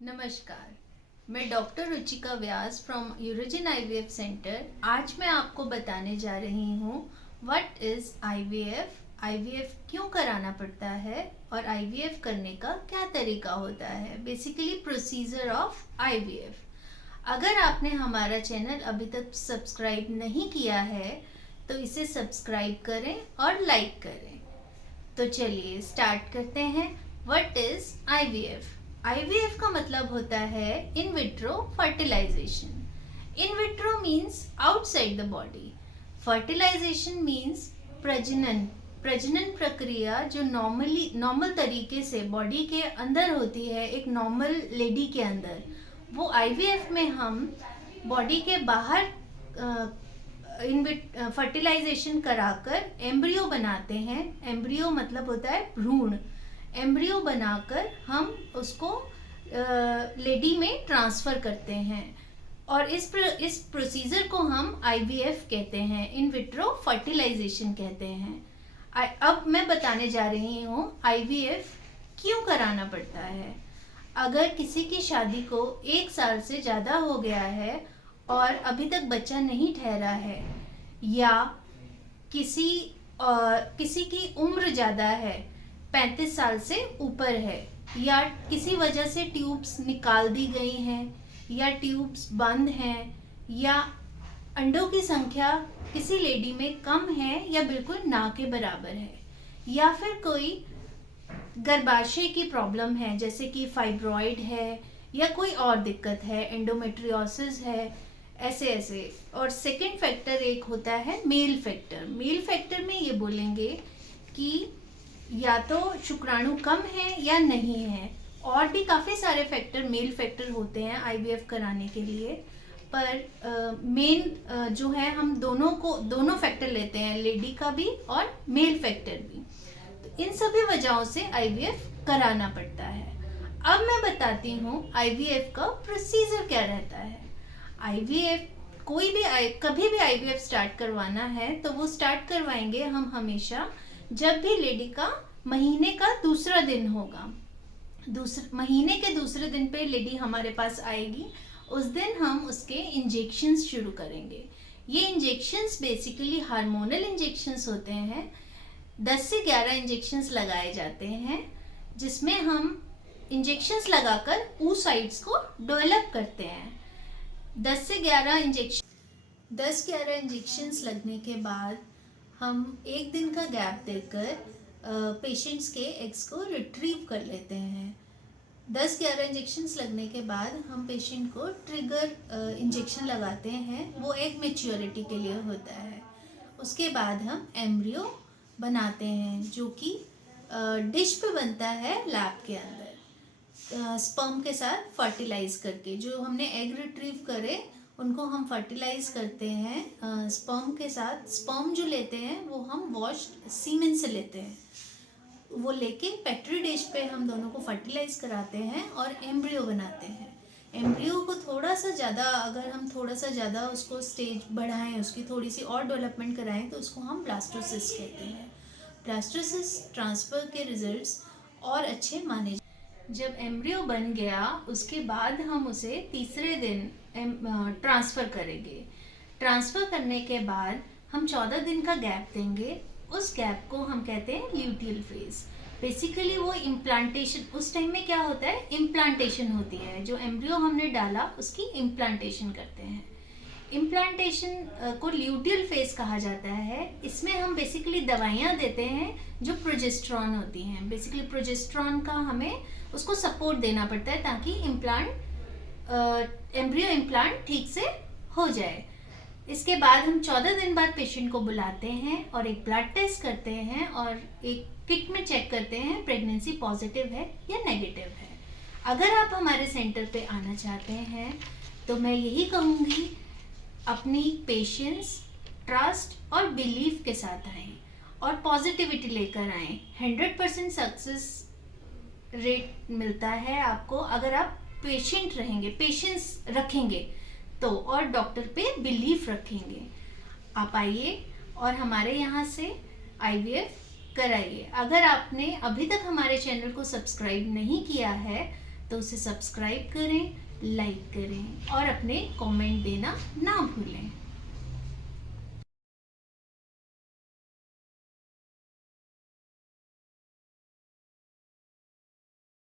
नमस्कार। मैं doctor Ruchika Vyas from Eurogyn IVF centre. आज मैं आपको बताने जा रही हूँ व्हाट इज़ आईवीएफ, आईवीएफ क्यों कराना पड़ता है और आईवीएफ करने का क्या तरीका होता है, बेसिकली प्रोसीजर ऑफ आईवीएफ। अगर आपने हमारा चैनल अभी तक सब्सक्राइब नहीं किया है तो इसे सब्सक्राइब करें और लाइक करें। तो चलिए स्टार्ट करते हैं। What is IVF? आईवीएफ का मतलब होता है in vitro fertilisation. In vitro means outside the body, fertilisation means प्रजनन। प्रजनन प्रक्रिया जो नॉर्मल तरीके से बॉडी के अंदर होती है, एक नॉर्मल लेडी के अंदर, वो आईवीएफ में हम बॉडी के बाहर फर्टिलाइजेशन कराकर एम्ब्रियो बनाते हैं। एम्ब्रियो मतलब होता है भ्रूण। एम्ब्रियो बनाकर हम उसको लेडी में ट्रांसफ़र करते हैं और इस प्रोसीजर को हम आईवीएफ कहते हैं, इन विट्रो फर्टिलाइजेशन कहते हैं। अब मैं बताने जा रही हूँ आईवीएफ क्यों कराना पड़ता है। अगर किसी की शादी को 1 साल से ज़्यादा हो गया है और अभी तक बच्चा नहीं ठहरा है, या किसी की उम्र ज़्यादा है, 35 साल से ऊपर है, या किसी वजह से ट्यूब्स निकाल दी गई हैं, या ट्यूब्स बंद हैं, या अंडों की संख्या किसी लेडी में कम है या बिल्कुल ना के बराबर है, या फिर कोई गर्भाशय की प्रॉब्लम है जैसे कि फाइब्रॉइड है या कोई और दिक्कत है, एंडोमेट्रियोसिस है, ऐसे। और सेकंड फैक्टर एक होता है मेल फैक्टर। मेल फैक्टर में ये बोलेंगे कि या तो शुक्राणु कम है या नहीं है। और भी काफ़ी सारे फैक्टर मेल फैक्टर होते हैं आईवीएफ कराने के लिए, पर मेन जो है हम दोनों फैक्टर लेते हैं, लेडी का भी और मेल फैक्टर भी। तो इन सभी वजहों से आईवीएफ कराना पड़ता है। अब मैं बताती हूँ आईवीएफ का प्रोसीजर क्या रहता है। आईवीएफ कभी भी आईवीएफ स्टार्ट करवाना है तो वो स्टार्ट करवाएंगे हम हमेशा जब भी लेडी का महीने का दूसरा दिन होगा। महीने के दूसरे दिन पे लेडी हमारे पास आएगी, उस दिन हम उसके इंजेक्शंस शुरू करेंगे। ये इंजेक्शंस बेसिकली हार्मोनल इंजेक्शंस होते हैं। 10 से 11 इंजेक्शंस लगाए जाते हैं, जिसमें हम इंजेक्शंस लगाकर oocytes को डेवलप करते हैं। 10 से 11 इंजेक्शंस लगने के बाद हम 1 दिन का गैप देकर पेशेंट्स के एग्स को रिट्रीव कर लेते हैं। 10-11 इंजेक्शंस लगने के बाद हम पेशेंट को ट्रिगर इंजेक्शन लगाते हैं, वो एग मैच्योरिटी के लिए होता है। उसके बाद हम एम्ब्रियो बनाते हैं जो कि डिश पे बनता है लैब के अंदर, स्पर्म के साथ फर्टिलाइज करके। जो हमने एग रिट्रीव करे उनको हम फर्टिलाइज करते हैं स्पर्म के साथ। स्पर्म जो लेते हैं वो हम वॉश्ड सीमेन से लेते हैं, वो लेके पेट्री डिश पे हम दोनों को फर्टिलाइज कराते हैं और एम्ब्रियो बनाते हैं। एम्ब्रियो को अगर हम थोड़ा सा ज़्यादा उसको स्टेज बढ़ाएं, उसकी थोड़ी सी और डेवलपमेंट कराएं, तो उसको हम ब्लास्टोसिस्ट कहते हैं। ब्लास्टोसिस्ट ट्रांसफ़र के रिजल्ट्स और अच्छे माने। जब एम्ब्रियो बन गया उसके बाद हम उसे तीसरे दिन ट्रांसफ़र करेंगे। ट्रांसफ़र करने के बाद हम 14 दिन का गैप देंगे। उस गैप को हम कहते हैं ल्यूटियल फेज। बेसिकली वो इम्प्लांटेशन, उस टाइम में क्या होता है, इम्प्लांटेशन होती है। जो एम्ब्रियो हमने डाला उसकी इम्प्लांटेशन करते हैं। इम्प्लांटेशन को ल्यूटियल फेज कहा जाता है। इसमें हम बेसिकली दवाइयाँ देते हैं जो प्रोजेस्टेरॉन होती हैं। बेसिकली प्रोजेस्टेरॉन का हमें उसको सपोर्ट देना पड़ता है ताकि एम्ब्रियो इम्प्लांट ठीक से हो जाए। इसके बाद हम 14 दिन बाद पेशेंट को बुलाते हैं और एक ब्लड टेस्ट करते हैं और एक किट में चेक करते हैं प्रेगनेंसी पॉजिटिव है या नेगेटिव है। अगर आप हमारे सेंटर पे आना चाहते हैं तो मैं यही कहूँगी, अपनी पेशेंस, ट्रस्ट और बिलीफ के साथ आएँ और पॉजिटिविटी लेकर आएँ। 100% सक्सेस रेट मिलता है आपको अगर आप पेशेंस रखेंगे तो, और डॉक्टर पे बिलीफ रखेंगे। आप आइए और हमारे यहाँ से आईवीएफ कराइए। अगर आपने अभी तक हमारे चैनल को सब्सक्राइब नहीं किया है तो उसे सब्सक्राइब करें, लाइक करें और अपने कमेंट देना ना भूलें।